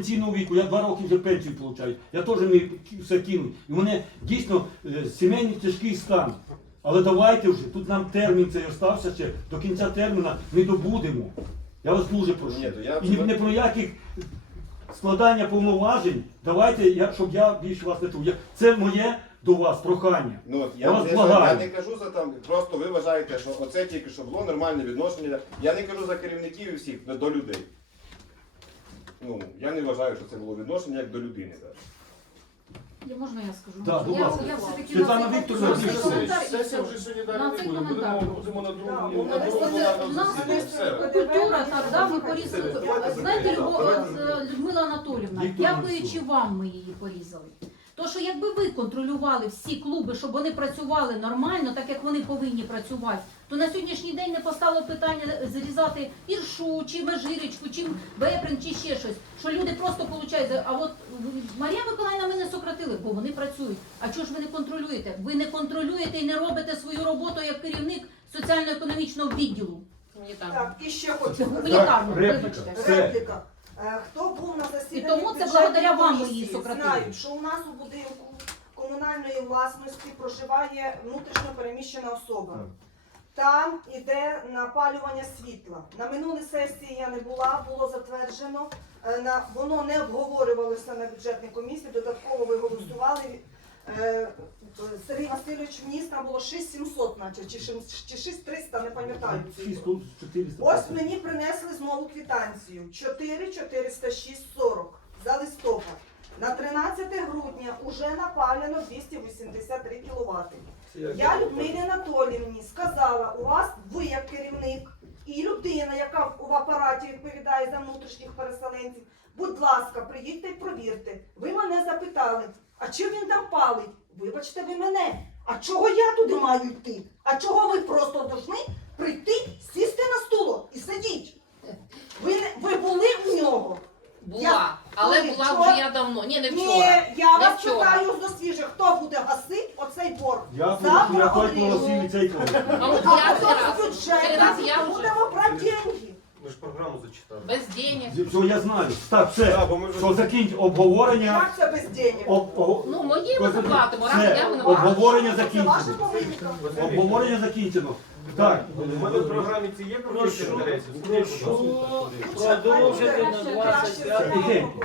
Пенсійного віку, я два роки вже пенсію получаю. Я теж не все кинув. І в мене дійсно е, сімейний тяжкий стан. Але давайте вже, тут нам термін цей остався ще, до кінця терміна ми добудемо. Я вас дуже прошу. Ні, то я І ні, не про яких складання повноважень, давайте, я, щоб я більше вас не чув. Я, це моє до вас прохання. Ну, от Я я, вас не, благаю. я не кажу за там, просто ви вважаєте, що оце тільки що було нормальне відношення. Я не кажу за керівників і всіх, до людей. Ну, я не вважаю, що це було відношення як до людини. Так. Я можна я скажу? Да, будь я, ласка. я все-таки Світлана на цей Вікторівна, на цей коментар і Сесія все. вже сьогодні На далі цей коментар. Будемо, будемо на другому. На у другому нас У нас засіданні. Все. культура, так, да, ми порізали. Знаєте, Людмила Анатолівна, дякуючи вам, ми її порізали. То, що якби ви контролювали всі клуби, щоб вони працювали нормально, так як вони повинні працювати, то на сьогоднішній день не постало питання зрізати іршу, чи межиречку, чи веприн, чи ще щось. Що люди просто получають. А от Марія Миколаївна ми не сократили, бо вони працюють. А чого ж ви не контролюєте? Ви не контролюєте і не робите свою роботу як керівник соціально-економічного відділу. Так, і ще хочу сказати. гуманітарно, репліка. вибачте. Все. Репліка. Е, Хто був на засіданні І тому це благодаря вам ми її сократили. знають, що у нас у будинку комунальної власності проживає внутрішньо переміщена особа. Там іде напалювання світла. На минулій сесії я не була, було затверджено. Е, На, воно не обговорювалося на бюджетній комісії, додатково ви голосували. Е, Сергій Васильович там було 6700, наче, чи, 6300, не пам'ятаю. цифру. Ось мені принесли знову квитанцію 4,406,40 за листопад. На 13 грудня уже напалено 283 кВт. Я Людмилі Анатоліївні сказала, у вас ви як керівник і людина, яка в апараті відповідає за внутрішніх переселенців. Будь ласка, приїдьте і провірте. Ви мене запитали, а чи він там палить? Вибачте ви мене. А чого я туди маю йти? А чого ви просто повинні прийти, сісти на стуло і сидіть? Ви, не- ви були у нього? Була, Я- але коли? була Вчора? вже я давно. Ні, не Ні, я Не вас вчора. питаю до свіже, хто буде гасити оцей борг? Я Завтра точно обріжу. голосую цей. А от А я хто цей з раз. Цей раз я вже будемо брати деньги? Ми ж програму зачитати. без денег. Все, я знаю. Так, все. Да, бо ми вже- Що закінч обговорення. Як це без денег? Об, о- Ну, мої ми Все, заплатимо, раз все, я винувата. обговорення Це ваша закінчено. Обговорення закінчено. Так, У мене в програмі ці є конфлікти Прошу, інтересів? Скажіть, будь ласка. прошу продовжити на 25 Тихенько.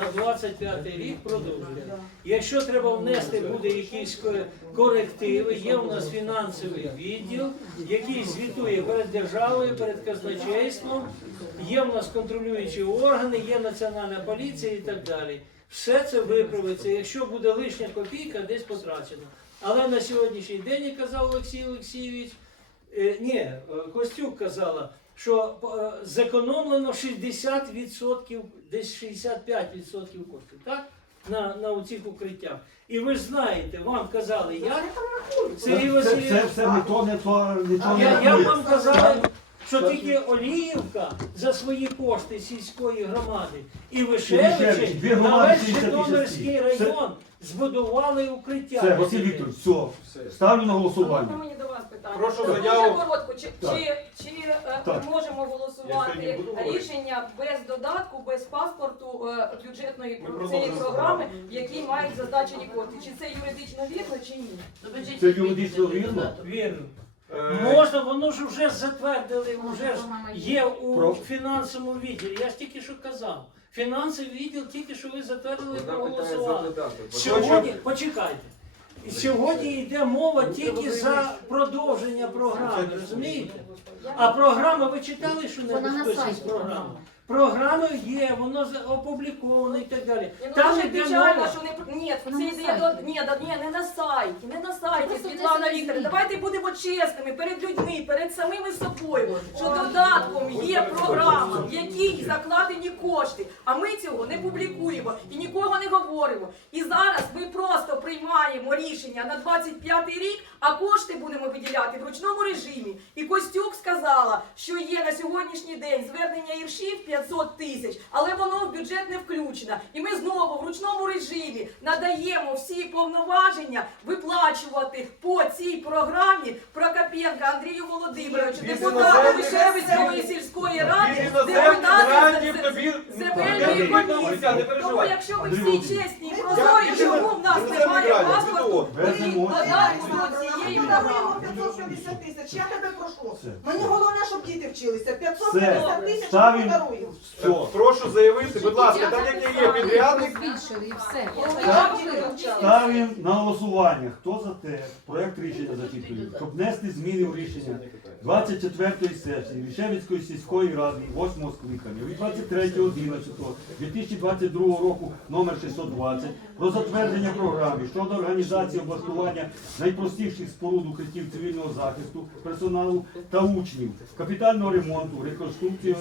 на 25 рік продовжити. Якщо треба внести буде якісь корективи, є у нас фінансовий відділ, який звітує перед державою, перед казначейством, є у нас контролюючі органи, є національна поліція і так далі. Все це виправиться, якщо буде лишня копійка, десь потрачена. Але на сьогоднішній день, як казав Олексій Олексійович, ні, е, Костюк казала, що е, зекономлено 60%, десь 65% коштів, так? На, на цих укриттях. І ви ж знаєте, вам казали, як Сергій це, Васильович, це все не то, не то, не то, не я, я вам казав, що тільки Оліївка за свої кошти сільської громади і Вишевичі, дві на громади весь 60 Житомирський тисяч. Це- район збудували укриття. Все, Василь Вікторович, все. Ставлю на голосування. мені до вас питання? Прошу Дуже заяву. коротко. Чи, Так. чи, чи е, Так. ми можемо Я голосувати буду говорити. рішення без додатку, без паспорту е, бюджетної Ми цієї продовжимо програми, в якій мають зазначені кошти? Чи це юридично вірно, чи ні? Це юридично вірно? Вірно. Е, Можна, воно ж вже затвердили, вже ж є у фінансовому відділі. Я ж тільки що казав. Фінансовий відділ тільки що ви затвердили і проголосували. Сьогодні, почекайте. І Сьогодні йде мова тільки за продовження програми, розумієте? А програма, ви читали, що не на хтось із програми? Програма є, воно опубліковано і так далі. Ні, ну, Там іде печально, мова. що не ні, це на йде сайті. до ні, ні, не на сайті, не на сайті, Світлана Вікторівна. Давайте будемо чесними перед людьми, перед самими собою, що додатком є програма, в якій закладені кошти, а ми цього не публікуємо і нікого не говоримо. І зараз ми просто приймаємо рішення на 25 рік, а кошти будемо виділяти в ручному режимі. І Костюк сказала, що є на сьогоднішній день звернення іршів 500 тисяч, але воно в бюджет не включено. І ми знову в ручному режимі надаємо всі повноваження виплачувати по цій програмі Прокопенка Андрію Володимировичу, депутату Вишевицької сільської ради, депутати земельної комісії. Тому якщо ви всі чесні і прозорі, чому в нас немає паспорту, ви додатку до 550 тисяч. Я тебе прошу. Все. Мені головне, щоб діти вчилися. Все. 550 тисяч ми Ставимо. подаруємо. Все. Прошу заявити, будь ласка, так як є підрядник. Збільшили і все. Ставимо на голосування. Хто за те? Проект рішення зачитую, щоб внести зміни в рішення 24-ї сесії Вішевицької сільської ради 8 скликання від 23.11.2022 року номер 620 про затвердження програми щодо організації облаштування найпростіших споруд укриттів цивільного захисту персоналу та учнів, капітального ремонту, реконструкції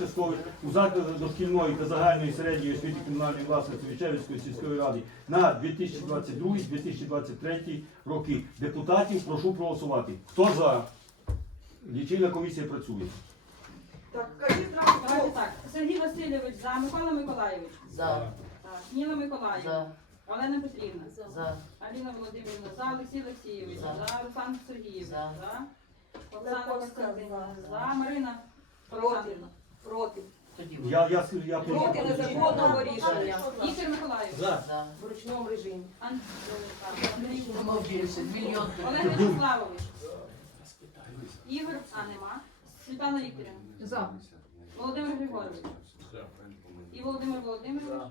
часткових у закладах дошкільної та загальної середньої освіти комунальної власності Вічевської сільської ради на 2022-2023 роки. Депутатів прошу проголосувати. Хто за? Лічильна комісія працює. Так, кажіть Давайте так. Сергій Васильович за, Микола Миколайович. За. Так. Ніна Миколаївна. За. Олена Петрівна. За. Аліна Володимирівна. За. Олексій Олексійович. За. За. Руслан Сергійович. За. За. Оксана Ляповська. Костянтинівна. За. Марина. Проти. Олександрівна. Проти. Тоді. Я, я, я, Проти незаконного рішення. Ігор Миколаївич. За. В ручному режимі. Ан- Андрій. Мав більше, мільйон. Олег Вячеславович. Ігор. А, нема. Світлана Вікторівна. За. Володимир Григорович. І Володимир Володимирович.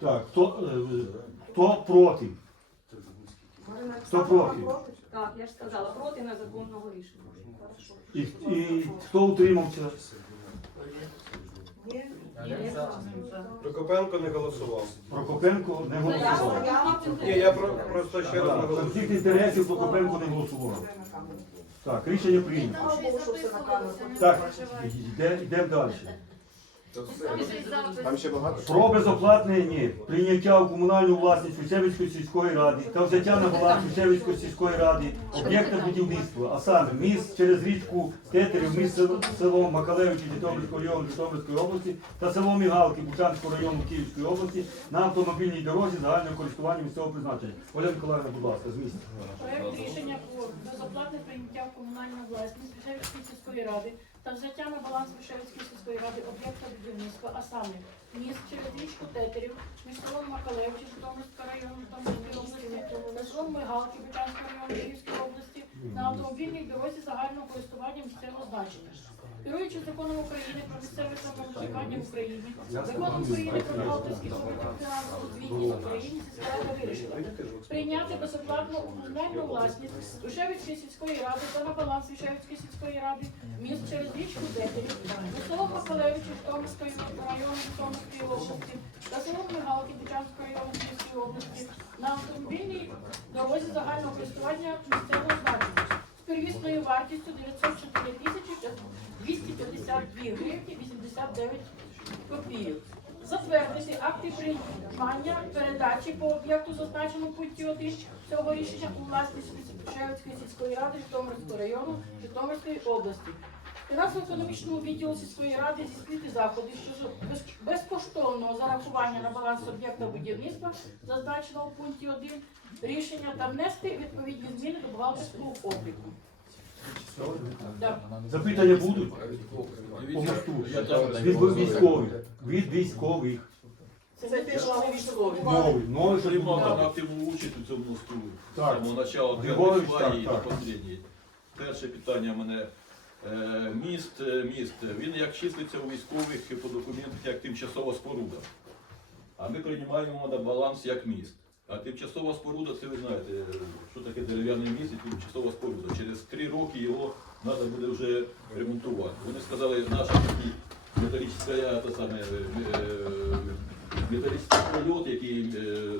Так, хто, е, хто проти? Хто проти? Так, я ж сказала, проти незаконного рішення. Хорошо. І, і хто утримався? Прокопенко не голосував. Прокопенко не голосував. Ні, я про- просто ще раз Так, наголошую. Конфлікт інтересів Прокопенко не голосував. Так, рішення прийнято. Так, йдемо далі. Там ще багато. Про безоплатне ні. Прийняття у комунальну власність Вишевицької сільської ради та взяття на баланс Вишевицької сільської ради об'єкта будівництва, а саме міст через річку Тетерів, міст сел- село Макалевичі Житомирського району Житомирської області та село Мігалки Бучанського району Київської області на автомобільній дорозі загального користування місцевого призначення. Оля Миколаївна, будь ласка, з місця. Проект рішення про безоплатне прийняття в комунальну власність Вишевської сільської ради та взяття на баланс Вишевської сільської ради об'єкта будівництва, а саме міст через річку Тетерів, між селом Макалевичі, Житомирського району, Житомирської області, селом Мигалки, Бучанського району Київської області на автомобільній дорозі загального користування місцевого значення. Керуючи законом України про місцеве самоврядування в Україні, законом України про бухгалтерський облік фінансову звітність в Україні сільська вирішила прийняти безоплатну комунальну власність Вишевицької сільської ради та на баланс Вишевицької сільської ради міст через річку Детелі, до село Миколаївичі Житомирської району Житомирської області та село Мигалки Бучанського району Київської області на автомобільній дорозі загального користування місцевого значення з первісною вартістю 904 тисячі 252 гривні 89 копійок. Затвердити акти приймання передачі по об'єкту, зазначеному пункті 1 цього рішення у власність Шевицької сільської ради Житомирського району Житомирської області. Фінансово-економічному відділу сільської ради здійснити заходи щодо безкоштовного зарахування на баланс об'єкта будівництва, зазначеного в пункті 1 рішення та внести відповідні зміни до бухгалтерського обліку. Запитання будуть? Від військових. Від військових. Це пішла військові. Новий, новий, що там активну участь у цьому мосту. З Так. самого начала Григорович, так, і до так. Перше питання в мене. Е, Міст, е, міст, він як числиться у військових по документах як тимчасова споруда. А ми приймаємо на баланс як міст. А тимчасова споруда, це ви знаєте, що таке дерев'яний міст і тимчасова споруда. Через три роки його треба буде вже ремонтувати. Вони сказали, наша такі металічна, та саме, е, е, металічний прольот, який е,